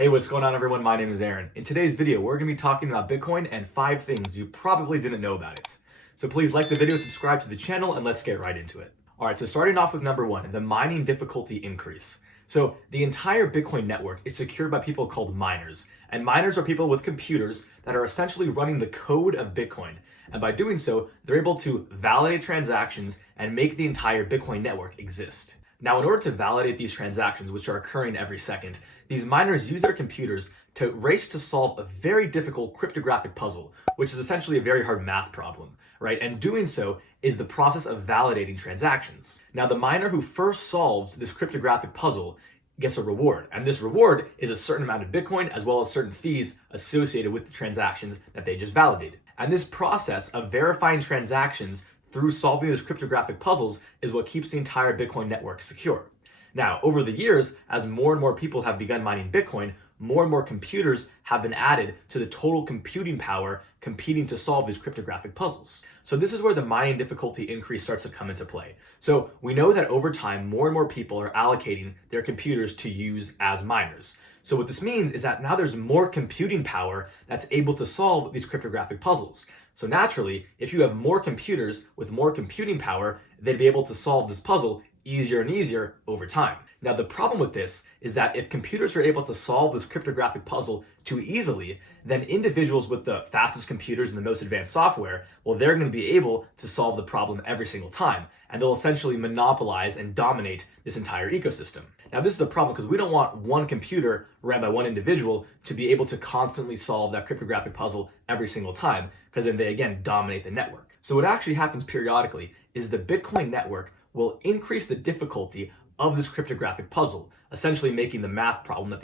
Hey, what's going on everyone? My name is Aaron. In today's video, we're going to be talking about Bitcoin and 5 things you probably didn't know about it. So please like the video, subscribe to the channel, and let's get right into it. Alright, so starting off with number 1, the mining difficulty increase. So the entire Bitcoin network is secured by people called miners. And miners are people with computers that are essentially running the code of Bitcoin. And by doing so, they're able to validate transactions and make the entire Bitcoin network exist. Now, in order to validate these transactions, which are occurring every second, these miners use their computers to race to solve a very difficult cryptographic puzzle, which is essentially a very hard math problem, right? And doing so is the process of validating transactions. Now, the miner who first solves this cryptographic puzzle gets a reward, and this reward is a certain amount of Bitcoin as well as certain fees associated with the transactions that they just validated. And this process of verifying transactions through solving these cryptographic puzzles is what keeps the entire Bitcoin network secure. Now, over the years, as more and more people have begun mining Bitcoin, more and more computers have been added to the total computing power competing to solve these cryptographic puzzles. So this is where the mining difficulty increase starts to come into play. So we know that over time, more and more people are allocating their computers to use as miners. So what this means is that now there's more computing power that's able to solve these cryptographic puzzles. So naturally, if you have more computers with more computing power, they'd be able to solve this puzzle easier and easier over time. Now, the problem with this is that if computers are able to solve this cryptographic puzzle too easily, then individuals with the fastest computers and the most advanced software, well, they're going to be able to solve the problem every single time, and they'll essentially monopolize and dominate this entire ecosystem. Now, this is a problem because we don't want one computer ran by one individual to be able to constantly solve that cryptographic puzzle every single time, because then they, again, dominate the network. So what actually happens periodically is the Bitcoin network will increase the difficulty of this cryptographic puzzle, essentially making the math problem that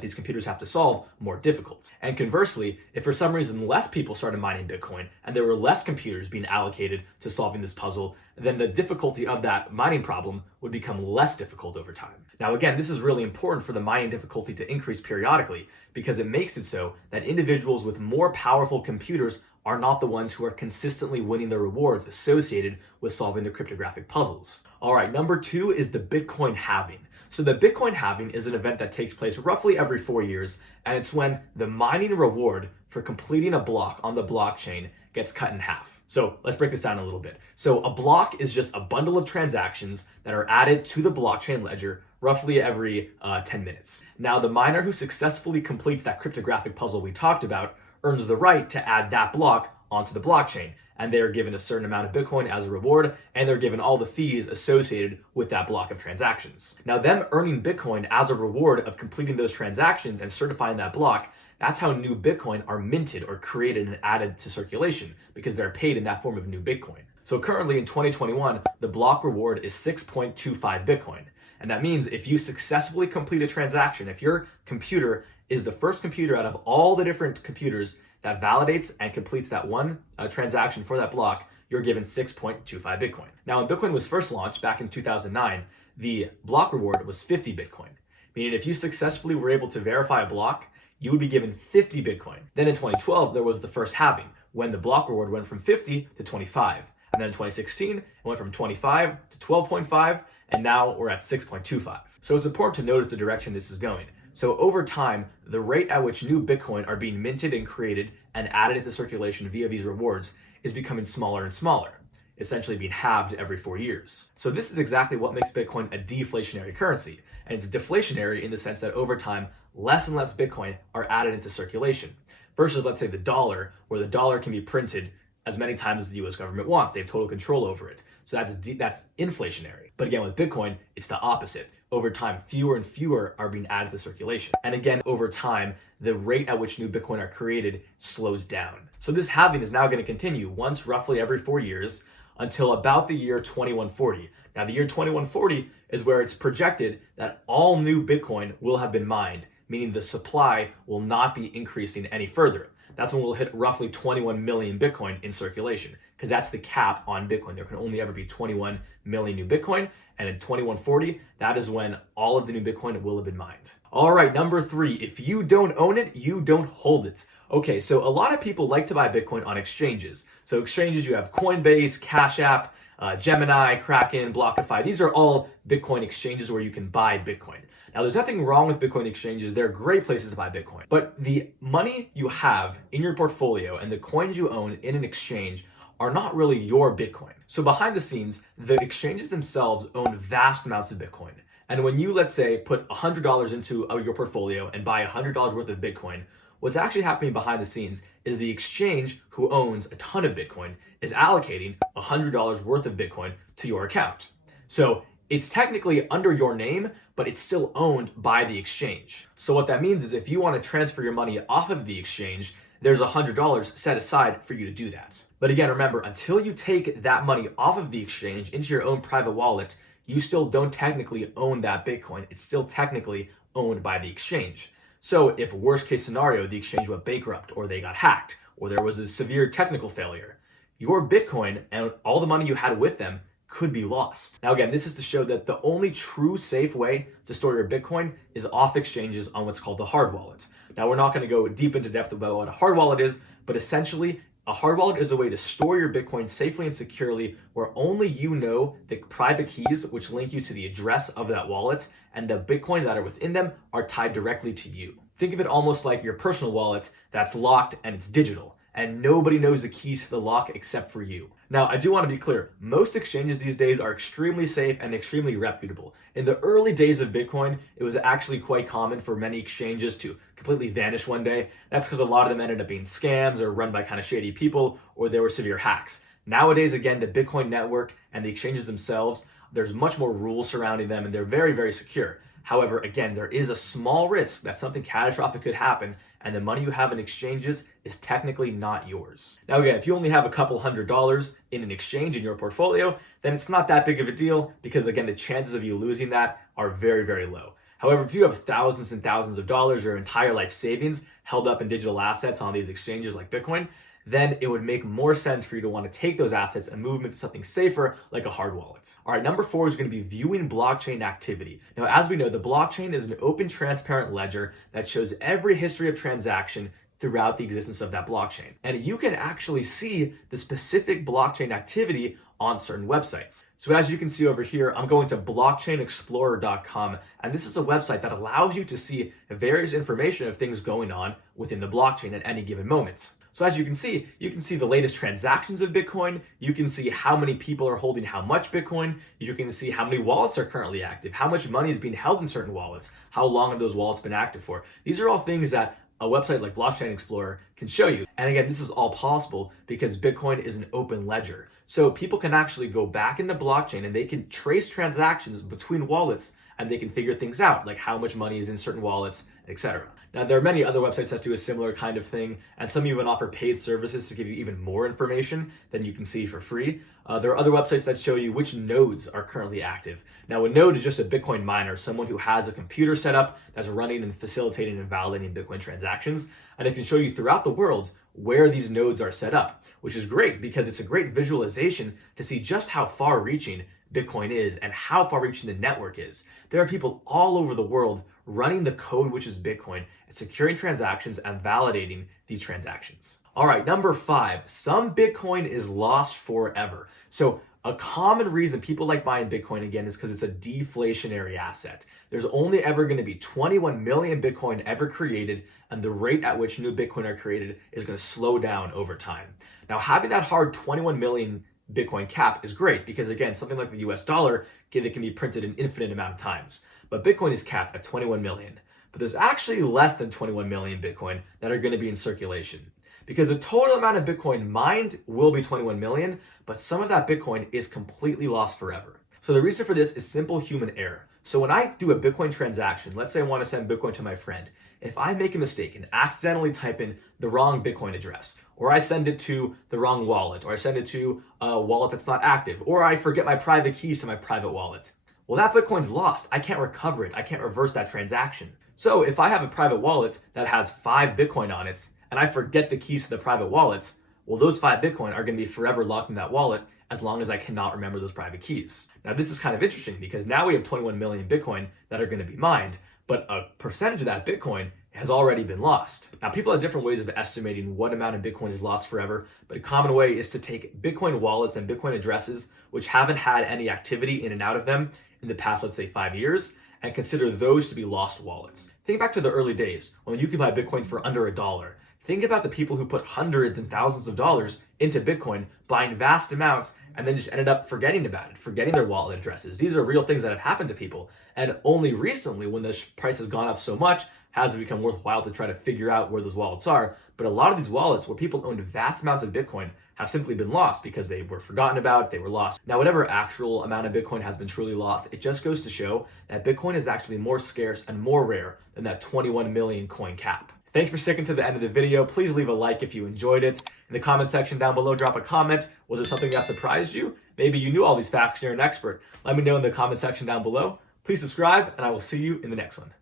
these computers have to solve more difficult. And conversely, if for some reason less people started mining Bitcoin and there were less computers being allocated to solving this puzzle, then the difficulty of that mining problem would become less difficult over time. Now again, this is really important for the mining difficulty to increase periodically because it makes it so that individuals with more powerful computers are not the ones who are consistently winning the rewards associated with solving the cryptographic puzzles. All right, number 2 is the Bitcoin halving. So the Bitcoin halving is an event that takes place roughly every 4 years, and it's when the mining reward for completing a block on the blockchain gets cut in half. So let's break this down a little bit. So a block is just a bundle of transactions that are added to the blockchain ledger roughly every 10 minutes. Now, the miner who successfully completes that cryptographic puzzle we talked about earns the right to add that block onto the blockchain, and they're given a certain amount of Bitcoin as a reward, and they're given all the fees associated with that block of transactions. Now, them earning Bitcoin as a reward of completing those transactions and certifying that block, that's how new Bitcoin are minted or created and added to circulation, because they're paid in that form of new Bitcoin. So currently in 2021, the block reward is 6.25 Bitcoin. And that means if you successfully complete a transaction, if your computer is the first computer out of all the different computers that validates and completes that one transaction for that block, you're given 6.25 Bitcoin. Now, when Bitcoin was first launched back in 2009, the block reward was 50 Bitcoin, meaning if you successfully were able to verify a block, you would be given 50 Bitcoin. Then in 2012, there was the first halving, when the block reward went from 50 to 25. And then in 2016, it went from 25 to 12.5, and now we're at 6.25. So it's important to notice the direction this is going. So over time, the rate at which new Bitcoin are being minted and created and added into circulation via these rewards is becoming smaller and smaller, essentially being halved every 4 years. So this is exactly what makes Bitcoin a deflationary currency. And it's deflationary in the sense that over time, less and less Bitcoin are added into circulation versus, let's say, the dollar, where the dollar can be printed as many times as the US government wants. They have total control over it. So that's inflationary. But again, with Bitcoin, it's the opposite. Over time, fewer and fewer are being added to circulation. And again, over time, the rate at which new Bitcoin are created slows down. So this halving is now going to continue once roughly every 4 years until about the year 2140. Now, the year 2140 is where it's projected that all new Bitcoin will have been mined, meaning the supply will not be increasing any further. That's when we'll hit roughly 21 million Bitcoin in circulation, because that's the cap on Bitcoin. There can only ever be 21 million new Bitcoin, and in 2140, that is when all of the new Bitcoin will have been mined. All right, number 3, if you don't own it, you don't hold it. Okay, so a lot of people like to buy Bitcoin on exchanges. So exchanges, you have Coinbase, Cash App, Gemini, Kraken, BlockFi. These are all Bitcoin exchanges where you can buy Bitcoin. Now, there's nothing wrong with Bitcoin exchanges. They're great places to buy Bitcoin. But the money you have in your portfolio and the coins you own in an exchange are not really your Bitcoin. So behind the scenes, the exchanges themselves own vast amounts of Bitcoin. And when you, let's say, put $100 into your portfolio and buy $100 worth of Bitcoin, what's actually happening behind the scenes is the exchange, who owns a ton of Bitcoin, is allocating $100 worth of Bitcoin to your account. So it's technically under your name, but it's still owned by the exchange. So what that means is if you want to transfer your money off of the exchange, there's $100 set aside for you to do that. But again, remember, until you take that money off of the exchange into your own private wallet, you still don't technically own that Bitcoin. It's still technically owned by the exchange. So if worst case scenario, the exchange went bankrupt or they got hacked or there was a severe technical failure, your Bitcoin and all the money you had with them could be lost. Now again, this is to show that the only true safe way to store your Bitcoin is off exchanges on what's called the hard wallet. Now we're not going to go deep into depth about what a hard wallet is, but essentially a hard wallet is a way to store your Bitcoin safely and securely where only you know the private keys which link you to the address of that wallet, and the Bitcoin that are within them are tied directly to you. Think of it almost like your personal wallet that's locked and it's digital, and nobody knows the keys to the lock except for you. Now, I do want to be clear, most exchanges these days are extremely safe and extremely reputable. In the early days of Bitcoin, it was actually quite common for many exchanges to completely vanish one day. That's because a lot of them ended up being scams or run by kind of shady people, or there were severe hacks. Nowadays, again, the Bitcoin network and the exchanges themselves, there's much more rules surrounding them and they're very, very secure. However, again, there is a small risk that something catastrophic could happen and the money you have in exchanges is technically not yours. Now again, if you only have a couple $100 in an exchange in your portfolio, then it's not that big of a deal because again, the chances of you losing that are very, very low. However, if you have thousands and thousands of dollars or entire life savings held up in digital assets on these exchanges like Bitcoin, then it would make more sense for you to want to take those assets and move them into something safer like a hard wallet. All right, number 4 is going to be viewing blockchain activity. Now, as we know, the blockchain is an open, transparent ledger that shows every history of transaction throughout the existence of that blockchain. And you can actually see the specific blockchain activity on certain websites. So as you can see over here, I'm going to blockchainexplorer.com, and this is a website that allows you to see various information of things going on within the blockchain at any given moment. So as you can see the latest transactions of Bitcoin, you can see how many people are holding how much Bitcoin, you can see how many wallets are currently active, how much money is being held in certain wallets, how long have those wallets been active for. These are all things that a website like Blockchain Explorer can show you. And again, this is all possible because Bitcoin is an open ledger. So people can actually go back in the blockchain and they can trace transactions between wallets and they can figure things out, like how much money is in certain wallets, etc. Now, there are many other websites that do a similar kind of thing, and some even offer paid services to give you even more information than you can see for free. There are other websites that show you which nodes are currently active. Now, a node is just a Bitcoin miner, someone who has a computer set up that's running and facilitating and validating Bitcoin transactions, and it can show you throughout the world where these nodes are set up, which is great because it's a great visualization to see just how far-reaching Bitcoin is and how far-reaching the network is. There are people all over the world running the code, which is Bitcoin, and securing transactions and validating these transactions. All right, number 5, some Bitcoin is lost forever. So a common reason people like buying Bitcoin again is because it's a deflationary asset. There's only ever going to be 21 million Bitcoin ever created, and the rate at which new Bitcoin are created is going to slow down over time. Now, having that hard 21 million Bitcoin cap is great because again, something like the US dollar, it can be printed an infinite amount of times. But Bitcoin is capped at 21 million. But there's actually less than 21 million Bitcoin that are going to be in circulation. Because the total amount of Bitcoin mined will be 21 million, but some of that Bitcoin is completely lost forever. So the reason for this is simple human error. So when I do a Bitcoin transaction, let's say I want to send Bitcoin to my friend, if I make a mistake and accidentally type in the wrong Bitcoin address, or I send it to the wrong wallet, or I send it to a wallet that's not active, or I forget my private keys to my private wallet, well, that Bitcoin's lost. I can't recover it. I can't reverse that transaction. So if I have a private wallet that has 5 Bitcoin on it, and I forget the keys to the private wallets, well, those 5 Bitcoin are going to be forever locked in that wallet as long as I cannot remember those private keys. Now, this is kind of interesting because now we have 21 million Bitcoin that are going to be mined, but a percentage of that Bitcoin has already been lost. Now, people have different ways of estimating what amount of Bitcoin is lost forever, but a common way is to take Bitcoin wallets and Bitcoin addresses which haven't had any activity in and out of them in the past, let's say 5 years, and consider those to be lost wallets. Think back to the early days when you could buy Bitcoin for under $1. Think about the people who put hundreds and thousands of dollars into Bitcoin, buying vast amounts, and then just ended up forgetting about it, forgetting their wallet addresses. These are real things that have happened to people. And only recently, when the price has gone up so much, has it become worthwhile to try to figure out where those wallets are. But a lot of these wallets where people owned vast amounts of Bitcoin have simply been lost because they were forgotten about, they were lost. Now, whatever actual amount of Bitcoin has been truly lost, it just goes to show that Bitcoin is actually more scarce and more rare than that 21 million coin cap. Thanks for sticking to the end of the video. Please leave a like if you enjoyed it. In the comment section down below, drop a comment. Was there something that surprised you? Maybe you knew all these facts and you're an expert. Let me know in the comment section down below. Please subscribe, and I will see you in the next one.